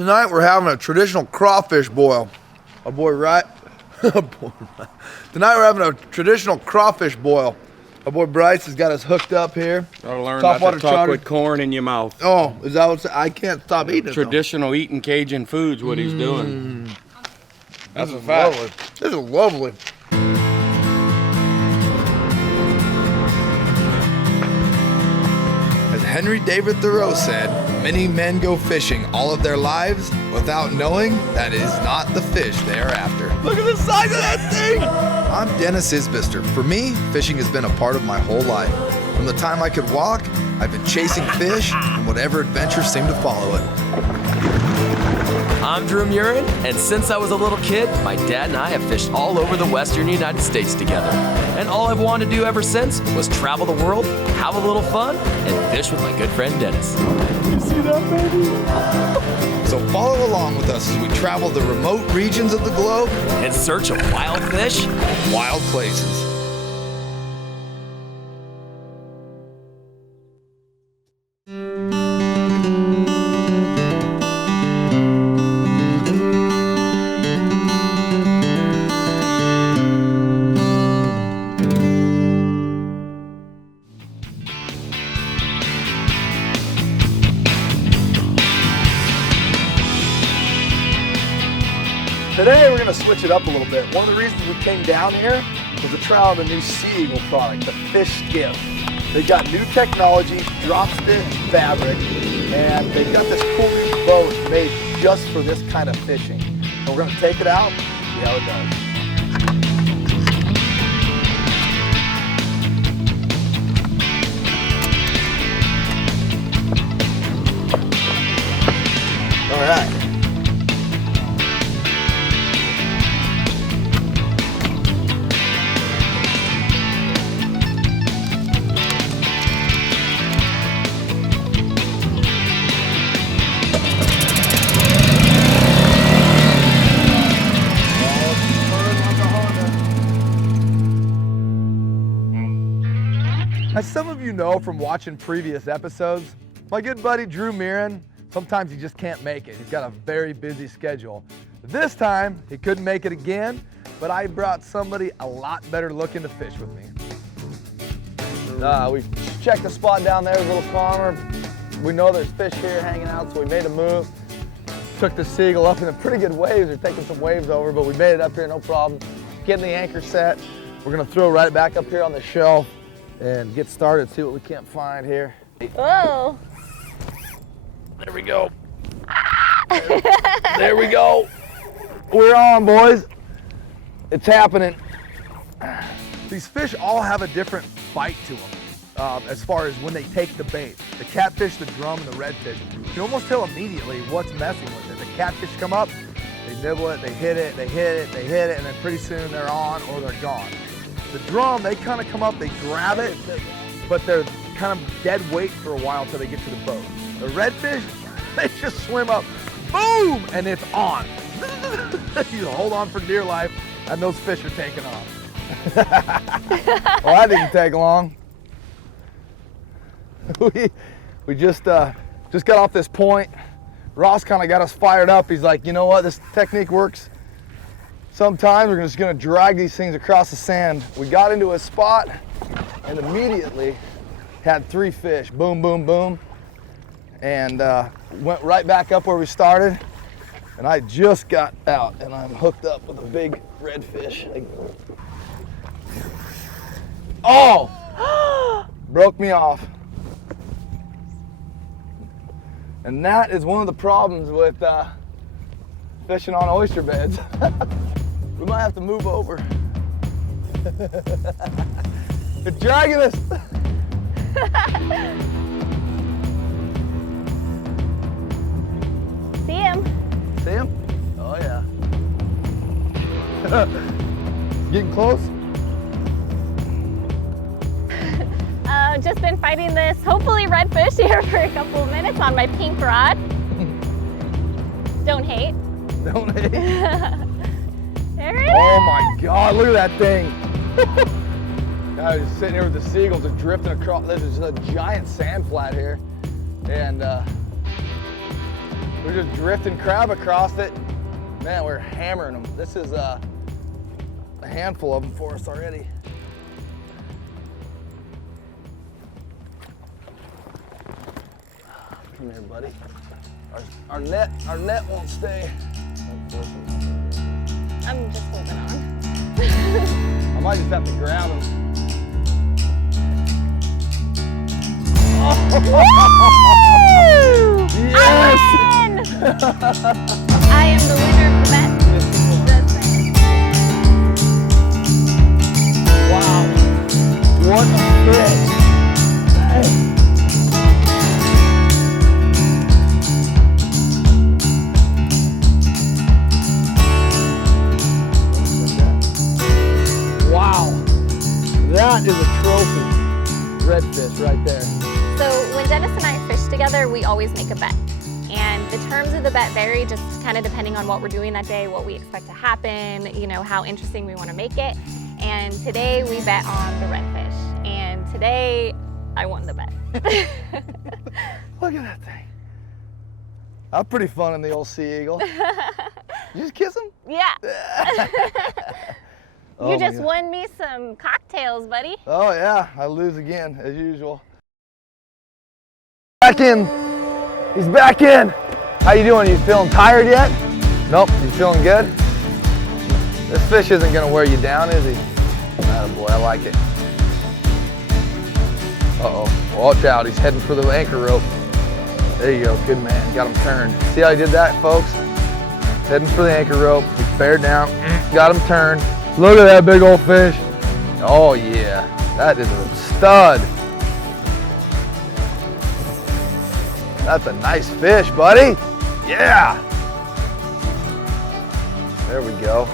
Tonight we're having a traditional crawfish boil. Our boy Tonight we're having a traditional crawfish boil. Our boy Bryce has got us hooked up here. Gotta learn not to talk with corn in your mouth. Oh, is that what I can't stop eating it? Traditional eating Cajun food's what he's doing. That's a fact. Lovely. This is lovely. As Henry David Thoreau said, many men go fishing all of their lives without knowing that it is not the fish they are after. Look at the size of that thing! I'm Denis Isbister. For me, fishing has been a part of my whole life. From the time I could walk, I've been chasing fish and whatever adventures seem to follow it. I'm Drew Murin, and since I was a little kid, my dad and I have fished all over the western United States together. And all I've wanted to do ever since was travel the world, have a little fun, and fish with my good friend Dennis. You see that, baby? So follow along with us as we travel the remote regions of the globe In search of wild fish, wild places. Today we're going to switch it up a little bit. One of the reasons we came down here was to try out a new Sea Eagle product, the Fish Skiff. They've got new technology, drop stitch fabric, and they've got this cool new boat made just for this kind of fishing. And we're going to take it out, see how it does. All right. As some of you know from watching previous episodes, my good buddy Drew Murin, sometimes he just can't make it. He's got a very busy schedule. This time, he couldn't make it again, but I brought somebody a lot better looking to fish with me. We checked the spot down there, a little calmer. We know there's fish here hanging out, so we made a move. Took the Sea Eagle up in a pretty good waves. They're taking some waves over, but we made it up here, no problem. Getting the anchor set. We're gonna throw right back up here on the shelf and get started, see what we can't find here. Whoa. There we go. There we go. We're on, boys. It's happening. These fish all have a different bite to them as far as when they take the bait. The catfish, the drum, and the redfish, you can almost tell immediately what's messing with it. The catfish come up, they nibble it, they hit it, they hit it, they hit it, and then pretty soon they're on or they're gone. The drum, they kind of come up, they grab it, but they're kind of dead weight for a while till they get to the boat. The redfish, they just swim up, boom, and it's on. You hold on for dear life, and those fish are taking off. Well, that didn't take long. We just got off this point. Ross kind of got us fired up. He's like, you know what, this technique works. Sometimes we're just gonna drag these things across the sand. We got into a spot and immediately had 3 fish, boom, boom, boom. And went right back up where we started. And I just got out and I'm hooked up with a big redfish. Oh, broke me off. And that is one of the problems with fishing on oyster beds. We might have to move over. It's dragging us. See him? See him? Oh yeah. Getting close? Just been fighting this, hopefully redfish here for a couple of minutes on my pink rod. Don't hate. Don't hate. There it is. Oh my God, look at that thing. I was just sitting here with the seagulls just drifting across. There's just a giant sand flat here. And we We're just drifting crab across it. Man, we're hammering them. This is a handful of them for us already. Come here, buddy. Our net won't stay. I'm just holding on. I might just have to grab him. Woo! Yes! I am the winner of the bet. Wow. What a fish. Wow. That is a trophy. Redfish right there. So when Dennis and I fish together, we always make a bet. And the terms of the bet vary just kind of depending on what we're doing that day, what we expect to happen, you know, how interesting we want to make it. And today we bet on the redfish. And today I won the bet. Look at that thing. That's pretty fun in the old sea eagle. Did you just kiss him? Yeah. Oh You my just God. won me some cocktails, buddy. Oh yeah, I lose again, as usual. Back in. He's back in. How you doing? You feeling tired yet? Nope, you feeling good? This fish isn't gonna wear you down, is he? Attaboy, I like it. Uh-oh, watch out, he's heading for the anchor rope. There you go, good man, got him turned. See how he did that, folks? Heading for the anchor rope, he's beared down, got him turned. Look at that big old fish. Oh yeah, that is a stud. That's a nice fish, buddy. Yeah. There we go.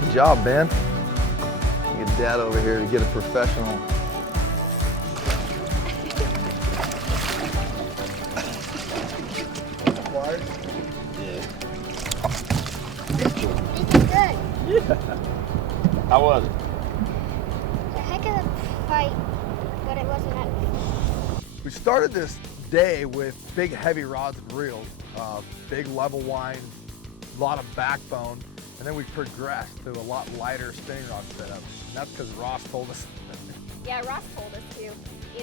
Good job, Ben. Get Dad over here to get a professional. How was it? A heck of a fight, but it wasn't that. We started this day with big heavy rods and reels, big level wind, a lot of backbone, and then we progressed to a lot lighter spinning rod setup. And that's because Ross told us. Yeah, Ross told us to. You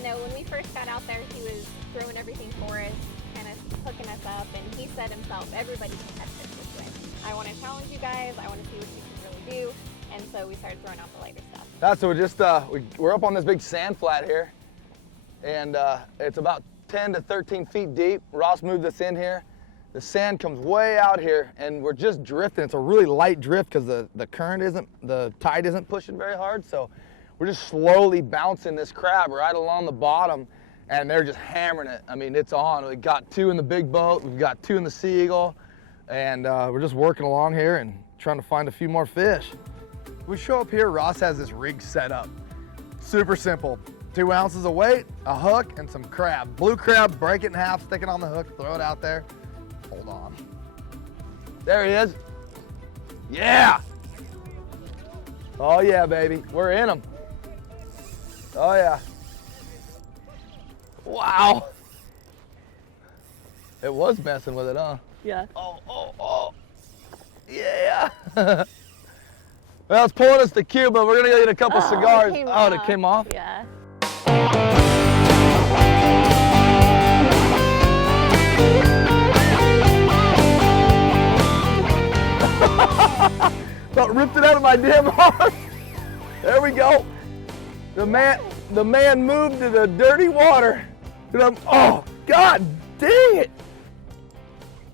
know, when we first got out there, he was throwing everything for us, kind of hooking us up, and he said himself, everybody can catch fish this way. I want to challenge you guys, I want to see what you can really do, and so we started throwing out the lighter stuff. That's so we're up on this big sand flat here, and it's about 10 to 13 feet deep. Ross moved us in here. The sand comes way out here, and we're just drifting. It's a really light drift because the tide isn't pushing very hard, so we're just slowly bouncing this crab right along the bottom, and they're just hammering it. I mean, it's on. We got 2 in the big boat, we've got 2 in the Sea Eagle, and we're just working along here and trying to find a few more fish. We show up here, Ross has this rig set up. Super simple. 2 ounces of weight, a hook, and some crab. Blue crab, break it in half, stick it on the hook, throw it out there. Hold on. There he is. Yeah! Oh yeah, baby, we're in them. Oh yeah. Wow. It was messing with it, huh? Yeah. Oh. Yeah. Well, it's pulling us to Cuba. We're gonna go get a couple cigars. It came off? Yeah. About ripped it out of my damn arm. There we go. The man moved to the dirty water. And oh, God dang it.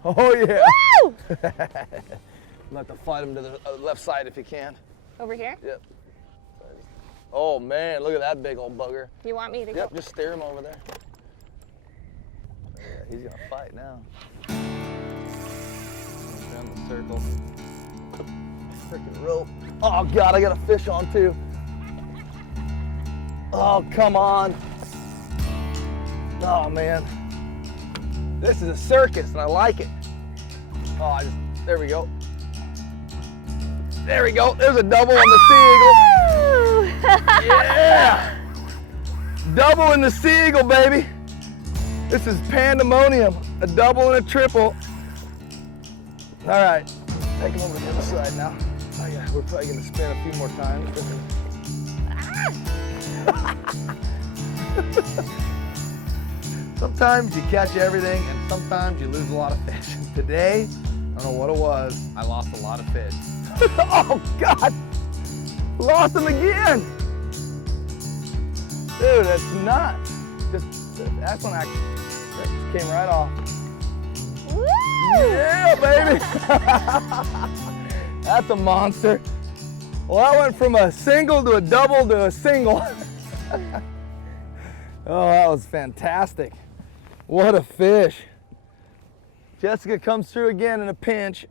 Oh yeah. Woo! You'll have to fight him to the left side if you can. Over here? Yep. Oh man, look at that big old bugger. You want me to Yep, go? just steer him over there. Yeah, he's gonna fight now. Down the circle. Freaking rope. Oh God, I got a fish on too. Oh, come on. Oh man. This is a circus and I like it. Oh, there we go. There we go. There's a double on the Sea Eagle. Yeah! Double in the Sea Eagle, baby. This is pandemonium. a double and a triple. All right, take him over to the other side now. Oh yeah, we're probably gonna spin a few more times. Sometimes you catch everything and sometimes you lose a lot of fish. Today, I don't know what it was, I lost a lot of fish. Oh God, lost them again. Dude, that's nuts. That's one that just came right off. Woo! Yeah, baby. That's a monster. Well, I went from a single to a double to a single. Oh, that was fantastic. What a fish. Jessica comes through again in a pinch.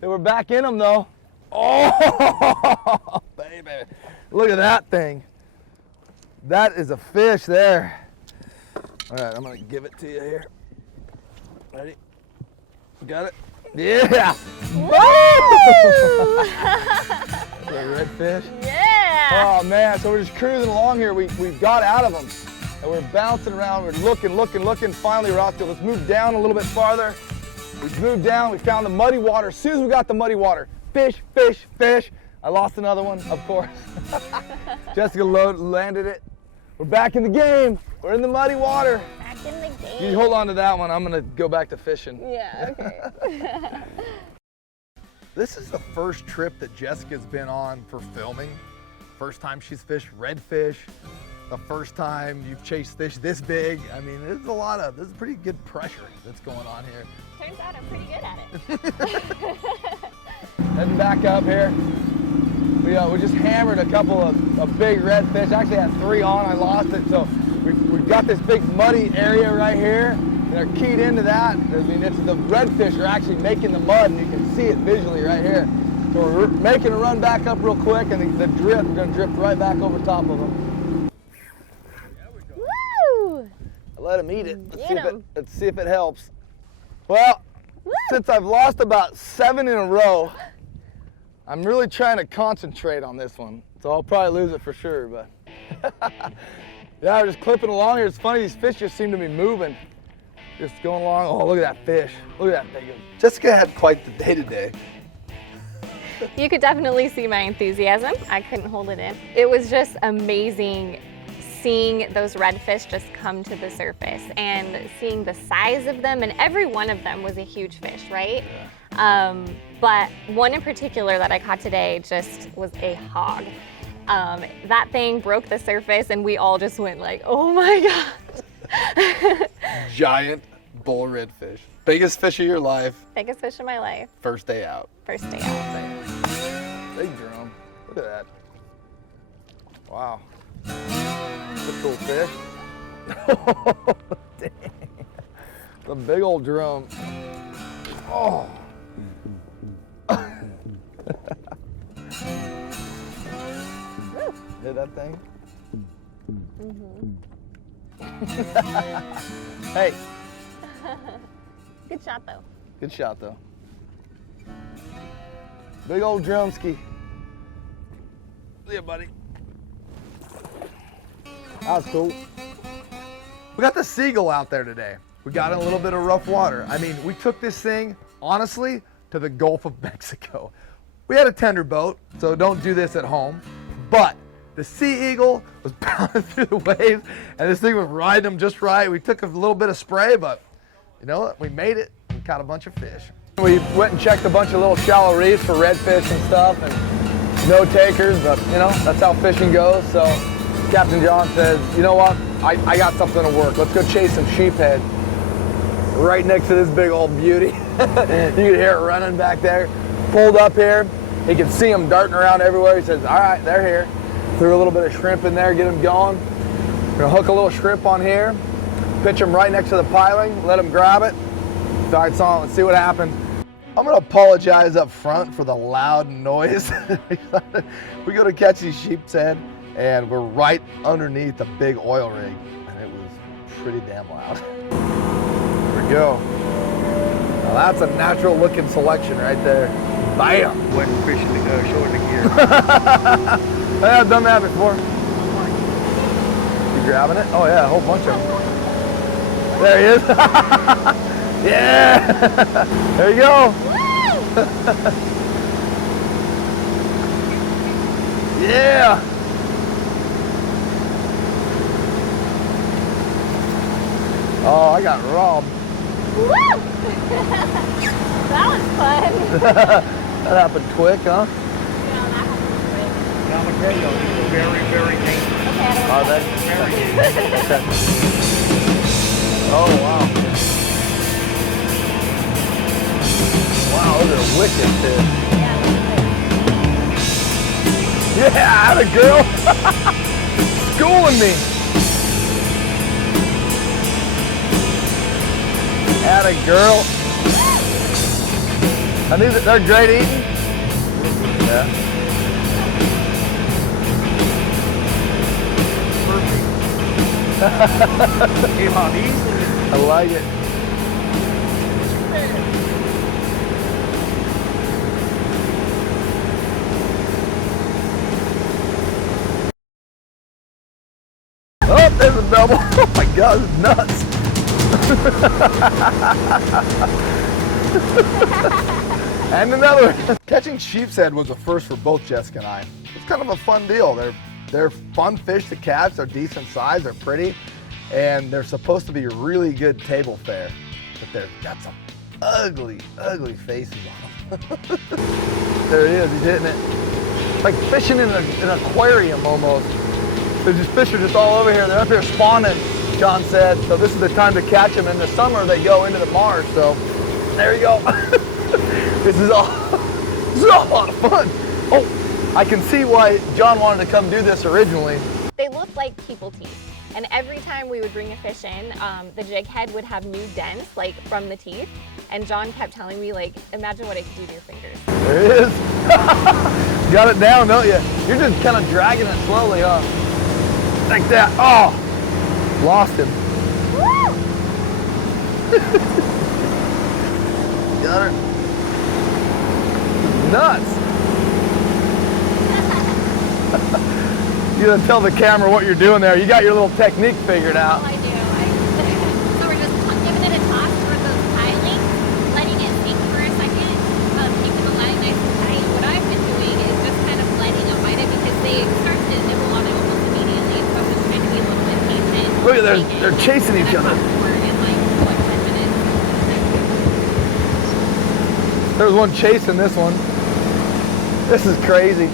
They were back in them though. Oh, baby. Look at that thing. That is a fish there. All right, I'm gonna give it to you here. Ready? Got it? Yeah! Woo! Red fish? Yeah! Oh man, so we're just cruising along here. We got out of them and we're bouncing around. We're looking. Finally, Roscoe, let's move down a little bit farther. We moved down, we found the muddy water. As soon as we got the muddy water, fish. I lost another one, of course. Jessica landed it. We're back in the game. We're in the muddy water. Back in the game. You hold on to that one. I'm gonna go back to fishing. Yeah, okay. This is the first trip that Jessica's been on for filming. First time she's fished redfish. The first time you've chased fish this big. I mean, there's pretty good pressure that's going on here. Turns out I'm pretty good at it. Heading back up here. We just hammered a couple of big redfish. I actually had 3 on, I lost it. So we've got this big muddy area right here. And they're keyed into that. I mean, the redfish are actually making the mud and you can see it visually right here. So we're making a run back up real quick and the drift, we're gonna drift right back over top of them. Woo! I let him eat it. Let's see if it helps. Well, since I've lost about 7 in a row, I'm really trying to concentrate on this one. So I'll probably lose it for sure, but. Yeah, we're just clipping along here. It's funny, these fish just seem to be moving. Just going along. Oh, look at that fish. Look at that thing. Jessica had quite the day today. You could definitely see my enthusiasm. I couldn't hold it in. It was just amazing seeing those redfish just come to the surface and seeing the size of them, and every one of them was a huge fish, right? Yeah. But one in particular that I caught today just was a hog. That thing broke the surface and we all just went like, oh my God. Giant bull redfish. Biggest fish of your life. Biggest fish of my life. First day out. First day out. Big drum. Look at that. Wow. That's a cool fish. Dang. The big old drum. Oh. Hit that thing? Hey. Good shot though. Good shot though. Big old drumski. See ya, buddy. That was cool. We got the Seagull out there today. We got in a little bit of rough water. I mean, we took this thing, honestly, to the Gulf of Mexico. We had a tender boat, so don't do this at home. But the Sea Eagle was pounding through the waves, and this thing was riding them just right. We took a little bit of spray, but you know what? We made it. We caught a bunch of fish. We went and checked a bunch of little shallow reefs for redfish and stuff, and no takers, but you know, that's how fishing goes. So Captain John says, you know what? I got something to work. Let's go chase some sheephead. Right next to this big old beauty. You can hear it running back there. Pulled up here. He could see them darting around everywhere. He says, all right, they're here. Threw a little bit of shrimp in there, get them going. We're gonna hook a little shrimp on here, pitch them right next to the piling, let them grab it. Start on, let's see what happened. I'm gonna apologize up front for the loud noise. We go to catch these sheep's head, and we're right underneath a big oil rig, and it was pretty damn loud. Here we go. Now that's a natural looking selection right there. Bam! Wasn't fishing the short the gear. Yeah, I've done that before. You grabbing it? Oh yeah, a whole bunch of them. There he is. Yeah. There you go. Yeah. Oh, I got robbed. Woo! That was fun. That happened quick, huh? Yeah, that happened quick. Now, I'm gonna tell you, it's very, very dangerous. Okay, I don't Oh, know. that. Okay. Oh, wow. Wow, those are wicked fish. Yeah, Yeah, atta girl. Schooling me. Atta girl. I knew that they're great eating. Yeah. Came out easy. I like it. Oh, there's a double. Oh my God, it's nuts. And another one. Catching sheep's head was a first for both Jessica and I. It's kind of a fun deal. They're fun fish to catch. They're decent size. They're pretty, and they're supposed to be really good table fare. But they've got some ugly, ugly faces on them. There he is. He's hitting it. Like fishing in an aquarium almost. There's just fish are just all over here. They're up here spawning, John said. So this is the time to catch them. In the summer, they go into the marsh. So there you go. This is all a lot of fun. Oh, I can see why John wanted to come do this originally. They look like people teeth. And every time we would bring a fish in, the jig head would have new dents, like from the teeth. And John kept telling me, like, imagine what it could do to your fingers. There it is. Got it down, don't you? You're just kind of dragging it slowly, huh? Like that. Oh, lost him. Woo! Got her. Nuts. You gotta tell the camera what you're doing there. You got your little technique figured out. Oh, I do. So we're just giving it a toss toward those pilings, letting it sink for a second, keeping the line nice and tight. What I've been doing is just kind of letting them bite it because they start to nibble on it almost immediately. So I'm just trying to be a little bit patient. Look at they're chasing each other. In like, what, 10 minutes? There was one chasing this one. This is crazy.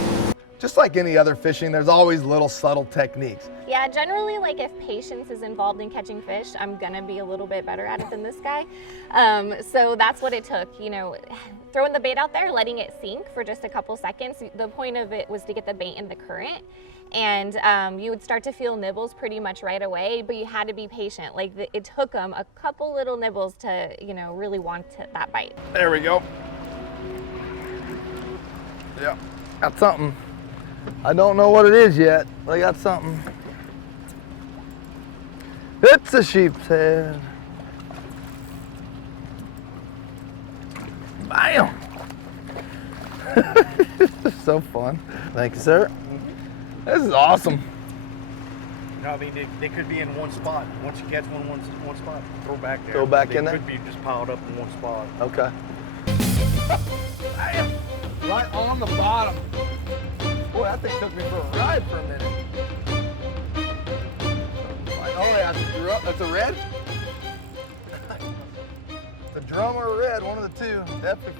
Just like any other fishing, there's always little subtle techniques. Yeah, generally, like if patience is involved in catching fish, I'm gonna be a little bit better at it than this guy. So that's what it took, you know, throwing the bait out there, letting it sink for just a couple seconds. The point of it was to get the bait in the current. And you would start to feel nibbles pretty much right away, but you had to be patient. Like it took them a couple little nibbles to, you know, really want that bite. There we go. Yeah, got something. I don't know what it is yet, but I got something. It's a sheep's head. Bam! So fun. Thank you, sir. This is awesome. No, I mean, they could be in one spot. Once you catch one spot, throw back there. Throw back in there? They could be just piled up in one spot. Okay. Bam! Right on the bottom. Boy, that thing took me for a ride for a minute. Oh, yeah, that's a red? It's a drum or a red, one of the two. Definitely.